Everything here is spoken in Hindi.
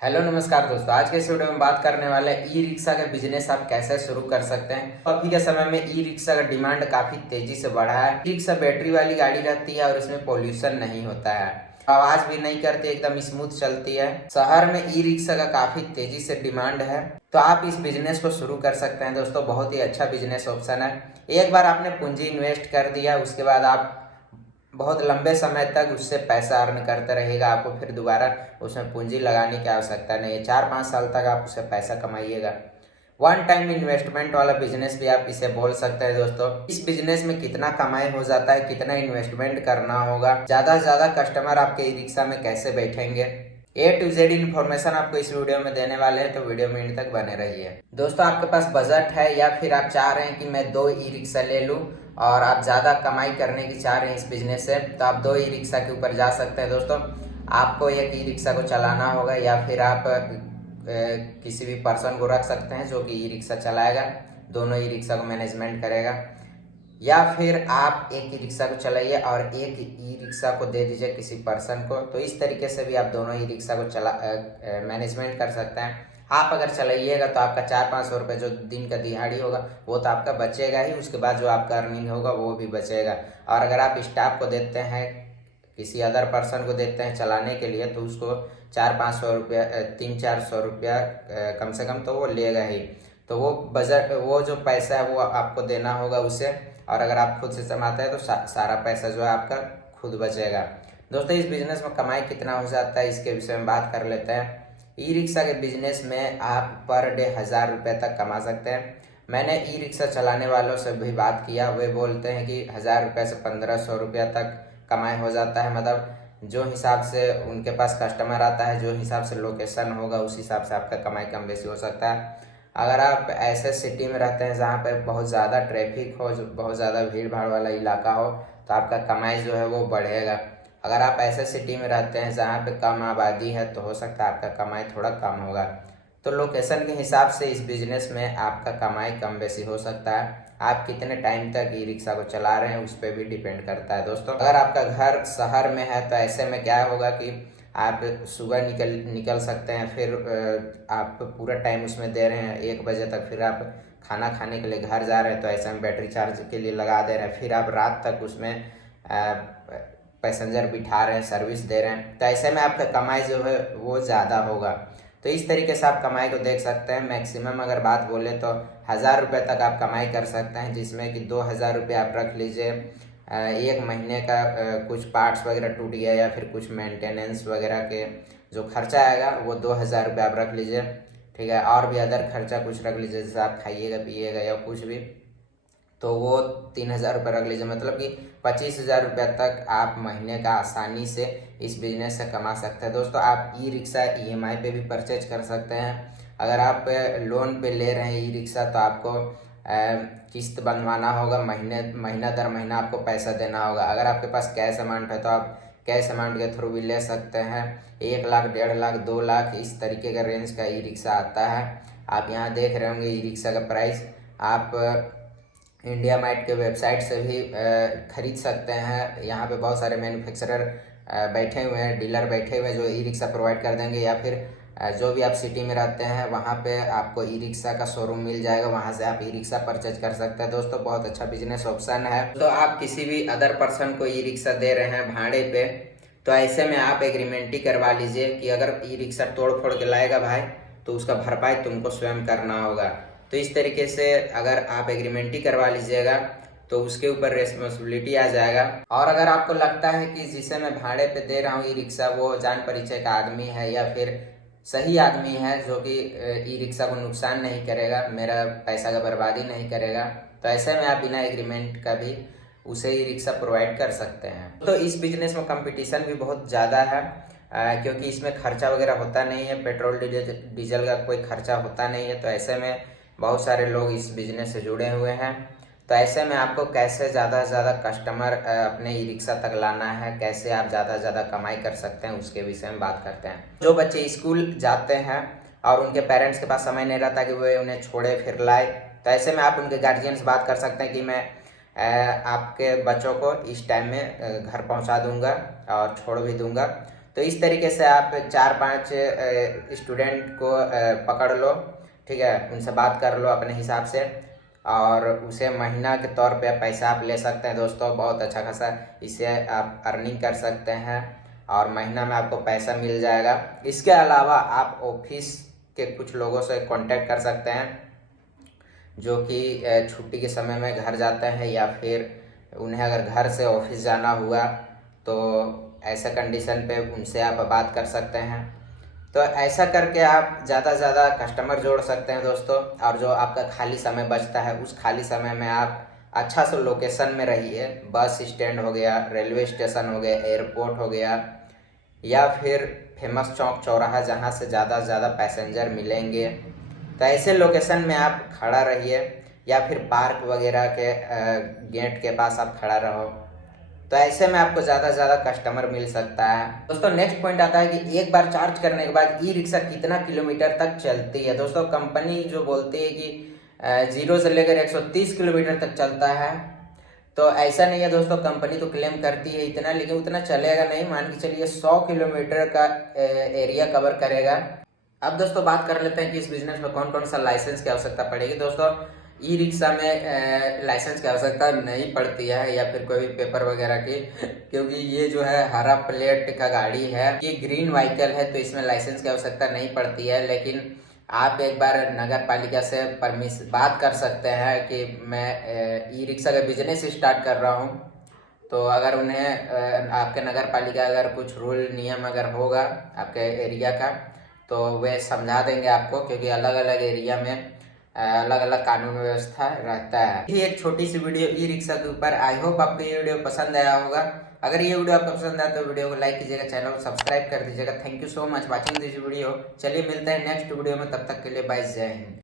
हेलो नमस्कार दोस्तों, आज के इस वीडियो में बात करने वाले ई रिक्शा का बिजनेस आप कैसे शुरू कर सकते हैं। अभी के समय में ई रिक्शा का डिमांड काफी तेजी से बढ़ा है। ई रिक्शा बैटरी वाली गाड़ी रहती है और इसमें पोल्यूशन नहीं होता है, आवाज भी नहीं करती, एकदम स्मूथ चलती है। शहर में ई रिक्शा का काफी तेजी से डिमांड है, तो आप इस बिजनेस को शुरू कर सकते हैं। दोस्तों बहुत ही अच्छा बिजनेस ऑप्शन है। एक बार आपने पूंजी इन्वेस्ट कर दिया, उसके बाद आप बहुत लंबे समय तक उससे पैसा अर्न करते रहेगा। आपको फिर दोबारा उसमें पूंजी लगाने की आवश्यकता नहीं है। 4-5 साल तक आप उससे पैसा कमाइएगा। वन टाइम इन्वेस्टमेंट वाला बिजनेस भी आप इसे बोल सकते हैं। दोस्तों इस बिजनेस में कितना कमाई हो जाता है, कितना इन्वेस्टमेंट करना होगा, ज्यादा से ज्यादा कस्टमर आपके ई रिक्शा में कैसे बैठेंगे, A to Z इन्फॉर्मेशन आपको इस वीडियो में देने वाले हैं, तो वीडियो में एंड तक बने रहिए। दोस्तों आपके पास बजट है या फिर आप चाह रहे हैं कि मैं 2 ई रिक्शा ले लूं और आप ज़्यादा कमाई करने की चाह रहे हैं इस बिजनेस से, तो आप 2 ई रिक्शा के ऊपर जा सकते हैं। दोस्तों आपको एक ई रिक्शा को चलाना होगा या फिर आप किसी भी पर्सन को रख सकते हैं जो कि ई रिक्शा चलाएगा, दोनों ई रिक्शा को मैनेजमेंट करेगा। या फिर आप एक ई रिक्शा को चलाइए और एक ई रिक्शा को दे दीजिए किसी पर्सन को, तो इस तरीके से भी आप दोनों ई रिक्शा को चला मैनेजमेंट कर सकते हैं। आप अगर चलाइएगा तो आपका 400-500 रुपये जो दिन का दिहाड़ी होगा वो तो आपका बचेगा ही, उसके बाद जो आपका अर्निंग होगा वो भी बचेगा। और अगर आप स्टाफ को देते हैं, किसी अदर पर्सन को देते हैं चलाने के लिए, तो उसको 400-500 रुपया 300-400 रुपया कम से कम तो वो लेगा ही। तो वो बजट, वो जो पैसा है वो आपको देना होगा उसे। और अगर आप खुद से कमाते हैं तो सारा पैसा जो है आपका खुद बचेगा। दोस्तों इस बिजनेस में कमाई कितना हो जाता है इसके विषय में बात कर लेते हैं। ई रिक्शा के बिजनेस में आप पर डे 1000 रुपये तक कमा सकते हैं। मैंने ई रिक्शा चलाने वालों से भी बात किया, वे बोलते हैं कि 1000 रुपये से 1500 रुपया तक कमाई हो जाता है। मतलब जो हिसाब से उनके पास कस्टमर आता है, जो हिसाब से लोकेशन होगा, उस हिसाब से आपका कमाई कम बेसी हो सकता है। अगर आप ऐसे सिटी में रहते हैं जहाँ पे बहुत ज़्यादा ट्रैफिक हो, बहुत ज़्यादा भीड़ भाड़ वाला इलाका हो, तो आपका कमाई जो है वो बढ़ेगा। अगर आप ऐसे सिटी में रहते हैं जहाँ पे कम आबादी है, तो हो सकता है आपका कमाई थोड़ा कम होगा। तो लोकेशन के हिसाब से इस बिजनेस में आपका कमाई कम बेसी हो सकता है। आप कितने टाइम तक ई रिक्शा को चला रहे हैं उस पर भी डिपेंड करता है। दोस्तों अगर आपका घर शहर में है तो ऐसे में क्या होगा कि आप सुबह निकल सकते हैं, फिर आप पूरा टाइम उसमें दे रहे हैं 1 बजे तक, फिर आप खाना खाने के लिए घर जा रहे हैं तो ऐसे में बैटरी चार्ज के लिए लगा दे रहे हैं, फिर आप रात तक उसमें पैसेंजर बिठा रहे हैं, सर्विस दे रहे हैं, तो ऐसे में आपका कमाई जो है वो ज़्यादा होगा। तो इस तरीके से आप कमाई को देख सकते हैं। मैक्सिमम अगर बात बोले तो 1000 रुपये तक आप कमाई कर सकते हैं, जिसमें कि 2000 रुपये आप रख लीजिए। 1 महीने का कुछ पार्ट्स वगैरह टूट गया या फिर कुछ मेंटेनेंस वगैरह के जो खर्चा आएगा वो 2000 रुपये आप रख लीजिए, ठीक है। और भी अदर खर्चा कुछ रख लीजिए, जैसे आप खाइएगा पिएगा या कुछ भी, तो वो 3000 रुपये रख लीजिए। मतलब कि 25,000 रुपये तक आप महीने का आसानी से इस बिजनेस से कमा सकते हैं। दोस्तों आप ई रिक्शा EMI पे भी परचेज कर सकते हैं। अगर आप लोन पे ले रहे हैं ई रिक्शा तो आपको किस्त बनवाना होगा, महीना दर महीना आपको पैसा देना होगा। अगर आपके पास कैश अमाउंट है तो आप कैश अमाउंट के थ्रू भी ले सकते हैं। 1 लाख, 1.5 लाख, 2 लाख इस तरीके का रेंज का ई रिक्शा आता है। आप यहाँ देख रहे होंगे ई रिक्शा का प्राइस। आप इंडिया मार्ट के वेबसाइट से भी खरीद सकते हैं। यहाँ पे बहुत सारे मैन्युफैक्चरर बैठे हुए हैं, डीलर बैठे हुए हैं जो ई रिक्शा प्रोवाइड कर देंगे। या फिर जो भी आप सिटी में रहते हैं वहाँ पे आपको ई रिक्शा का शोरूम मिल जाएगा, वहाँ से आप ई रिक्शा परचेज कर सकते हैं। दोस्तों बहुत अच्छा बिजनेस ऑप्शन है। तो आप किसी भी अदर पर्सन को ई रिक्शा दे रहे हैं भाड़े पे, तो ऐसे में आप एग्रीमेंट ही करवा लीजिए कि अगर ई रिक्शा तोड़ फोड़ के लाएगा भाई तो उसका भरपाई तुमको स्वयं करना होगा। तो इस तरीके से अगर आप एग्रीमेंट ही करवा लीजिएगा तो उसके ऊपर रेस्पॉन्सिबिलिटी आ जाएगा। और अगर आपको लगता है कि जिसे मैं भाड़े पे दे रहा हूँ ई रिक्शा वो जान परिचय का आदमी है या फिर सही आदमी है जो कि ई रिक्शा को नुकसान नहीं करेगा, मेरा पैसा का बर्बादी नहीं करेगा, तो ऐसे में आप बिना एग्रीमेंट का भी उसे ई रिक्शा प्रोवाइड कर सकते हैं। तो इस बिजनेस में कंपटीशन भी बहुत ज़्यादा है, क्योंकि इसमें खर्चा वगैरह होता नहीं है, पेट्रोल डीजल का कोई खर्चा होता नहीं है। तो ऐसे में बहुत सारे लोग इस बिजनेस से जुड़े हुए हैं। तो ऐसे में आपको कैसे ज़्यादा से ज़्यादा कस्टमर अपने ई रिक्शा तक लाना है, कैसे आप ज़्यादा से ज़्यादा कमाई कर सकते हैं, उसके विषय में बात करते हैं। जो बच्चे स्कूल जाते हैं और उनके पेरेंट्स के पास समय नहीं रहता कि वे उन्हें छोड़े फिर लाए, तो ऐसे में आप उनके गार्जियन से बात कर सकते हैं कि मैं आपके बच्चों को इस टाइम में घर पहुंचा दूंगा और छोड़ भी दूंगा। तो तो इस तरीके से आप 4-5 स्टूडेंट को पकड़ लो, ठीक है, उनसे बात कर लो अपने हिसाब से और उसे महीना के तौर पे पैसा आप ले सकते हैं दोस्तों। बहुत अच्छा खासा इससे आप अर्निंग कर सकते हैं और महीना में आपको पैसा मिल जाएगा। इसके अलावा आप ऑफिस के कुछ लोगों से कांटेक्ट कर सकते हैं जो कि छुट्टी के समय में घर जाते हैं या फिर उन्हें अगर घर से ऑफिस जाना हुआ तो ऐसा कंडीशन पे उनसे आप बात कर सकते हैं। तो ऐसा करके आप ज़्यादा से ज़्यादा कस्टमर जोड़ सकते हैं दोस्तों। और जो आपका खाली समय बचता है उस खाली समय में आप अच्छा सा लोकेशन में रहिए, बस स्टैंड हो गया, रेलवे स्टेशन हो गया, एयरपोर्ट हो गया या फिर फेमस चौक चौराहा जहाँ से ज़्यादा पैसेंजर मिलेंगे, तो ऐसे लोकेशन में आप खड़ा रहिए या फिर पार्क वगैरह के गेट के पास आप खड़ा रहो, तो ऐसे में आपको ज़्यादा से ज़्यादा कस्टमर मिल सकता है। दोस्तों नेक्स्ट पॉइंट आता है कि एक बार चार्ज करने के बाद ई रिक्शा कितना किलोमीटर तक चलती है। दोस्तों कंपनी जो बोलती है कि 0 से लेकर 130 किलोमीटर तक चलता है, तो ऐसा नहीं है दोस्तों। कंपनी तो क्लेम करती है इतना, लेकिन उतना चलेगा नहीं। मान के चलिए 100 किलोमीटर का एरिया कवर करेगा। अब दोस्तों बात कर लेते हैं कि इस बिजनेस में कौन कौन सा लाइसेंस की आवश्यकता पड़ेगी। दोस्तों ई रिक्शा में लाइसेंस की आवश्यकता नहीं पड़ती है या फिर कोई भी पेपर वगैरह की, क्योंकि ये जो है हरा प्लेट का गाड़ी है, ये ग्रीन व्हीकल है, तो इसमें लाइसेंस की आवश्यकता नहीं पड़ती है। लेकिन आप एक बार नगर पालिका से बात कर सकते हैं कि मैं ई रिक्शा का बिजनेस स्टार्ट कर रहा हूँ, तो अगर उन्हें आपके नगर पालिका अगर कुछ रूल नियम अगर होगा आपके एरिया का तो वे समझा देंगे आपको, क्योंकि अलग अलग एरिया में अलग अलग कानून व्यवस्था रहता है। ये एक छोटी सी वीडियो ई रिक्शा के ऊपर। आई होप आपको ये वीडियो पसंद आया होगा। अगर ये वीडियो आपको पसंद आया तो वीडियो को लाइक कीजिएगा, चैनल को सब्सक्राइब कर दीजिएगा। Thank you so much watching this video. चलिए मिलते हैं नेक्स्ट वीडियो में, तब तक के लिए बाय, जय हिंद।